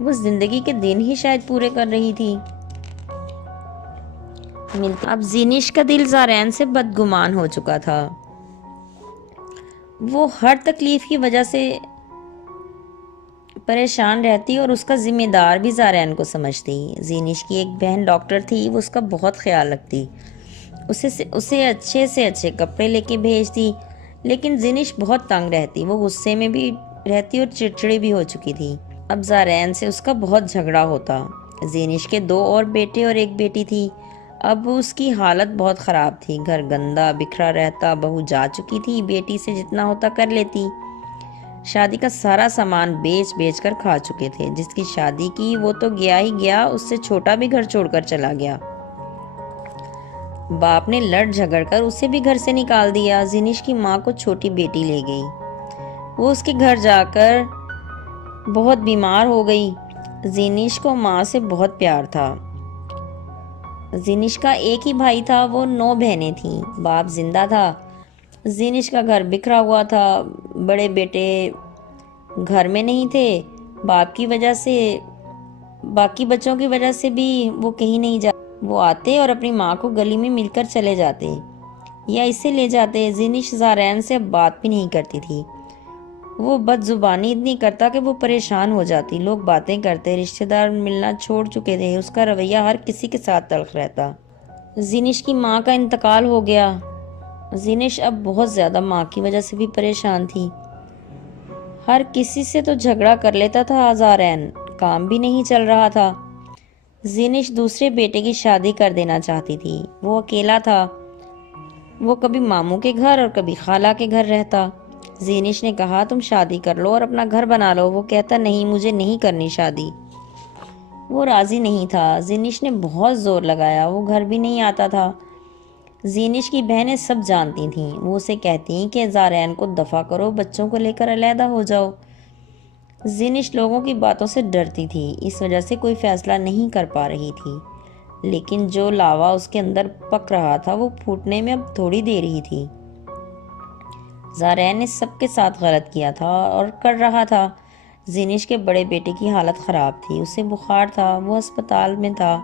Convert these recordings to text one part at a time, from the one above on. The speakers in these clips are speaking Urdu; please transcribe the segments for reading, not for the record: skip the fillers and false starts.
وہ زندگی کے دن ہی شاید پورے کر رہی تھی۔ اب زینش کا دل زارین سے بدگمان ہو چکا تھا۔ وہ ہر تکلیف کی وجہ سے پریشان رہتی اور اس کا ذمہ دار بھی زارین کو سمجھتی۔ زینش کی ایک بہن ڈاکٹر تھی، وہ اس کا بہت خیال رکھتی، اسے اچھے سے اچھے کپڑے لے کے بھیجتی، لیکن زینش بہت تنگ رہتی، وہ غصے میں بھی رہتی اور چڑچڑی بھی ہو چکی تھی۔ اب زارین سے اس کا بہت جھگڑا ہوتا۔ زینش کے 2 اور بیٹے اور ایک بیٹی تھی۔ اب اس کی حالت بہت خراب تھی، گھر گندا بکھرا رہتا، بہو جا چکی تھی، بیٹی سے جتنا ہوتا کر لیتی، شادی کا سارا سامان بیچ کر کھا چکے تھے، جس کی شادی کی وہ تو گیا ہی گیا، اس سے چھوٹا بھی گھر چھوڑ کر چلا گیا۔ باپ نے لڑ جھگڑ کر اسے بھی گھر سے نکال دیا۔ زینش کی ماں کو چھوٹی بیٹی لے گئی، وہ اس کے گھر جا کر بہت بیمار ہو گئی۔ زینش کو ماں سے بہت پیار تھا۔ زینش کا ایک ہی بھائی تھا، وہ 9 بہنیں تھیں، باپ زندہ تھا۔ زینش کا گھر بکھرا ہوا تھا، بڑے بیٹے گھر میں نہیں تھے، باپ کی وجہ سے، باقی بچوں کی وجہ سے بھی وہ کہیں نہیں جاتے۔ وہ آتے اور اپنی ماں کو گلی میں مل کر چلے جاتے یا اسے لے جاتے۔ زینش زارین سے بات بھی نہیں کرتی تھی، وہ بد زبانی اتنی کرتا کہ وہ پریشان ہو جاتی۔ لوگ باتیں کرتے، رشتہ دار ملنا چھوڑ چکے تھے، اس کا رویہ ہر کسی کے ساتھ تلخ رہتا۔ زینش کی ماں کا انتقال ہو گیا۔ زینش اب بہت زیادہ ماں کی وجہ سے بھی پریشان تھی، ہر کسی سے تو جھگڑا کر لیتا تھا زارین، کام بھی نہیں چل رہا تھا۔ زینش دوسرے بیٹے کی شادی کر دینا چاہتی تھی، وہ اکیلا تھا، وہ کبھی ماموں کے گھر اور کبھی خالہ کے گھر رہتا۔ زینش نے کہا تم شادی کر لو اور اپنا گھر بنا لو، وہ کہتا نہیں مجھے نہیں کرنی شادی، وہ راضی نہیں تھا۔ زینش نے بہت زور لگایا، وہ گھر بھی نہیں آتا تھا۔ زینش کی بہنیں سب جانتی تھیں، وہ اسے کہتی کہ زارین کو دفع کرو، بچوں کو لے کر علیحدہ ہو جاؤ۔ زینش لوگوں کی باتوں سے ڈرتی تھی، اس وجہ سے کوئی فیصلہ نہیں کر پا رہی تھی، لیکن جو لاوا اس کے اندر پک رہا تھا وہ پھوٹنے میں اب تھوڑی دیر ہی تھی۔ زارین نے سب کے ساتھ غلط کیا تھا اور کر رہا تھا۔ زینش کے بڑے بیٹے کی حالت خراب تھی، اسے بخار تھا، وہ ہسپتال میں تھا۔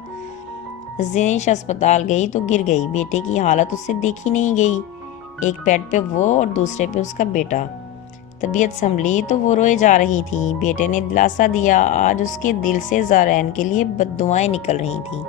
زینش ہسپتال گئی تو گر گئی، بیٹے کی حالت اس سے دیکھی نہیں گئی، ایک بیڈ پہ وہ اور دوسرے پہ اس کا بیٹا۔ طبیعت سنبھلی تو وہ روئے جا رہی تھی، بیٹے نے دلاسا دیا، آج اس کے دل سے زارین کے لیے بد دعائیں نکل رہی تھیں۔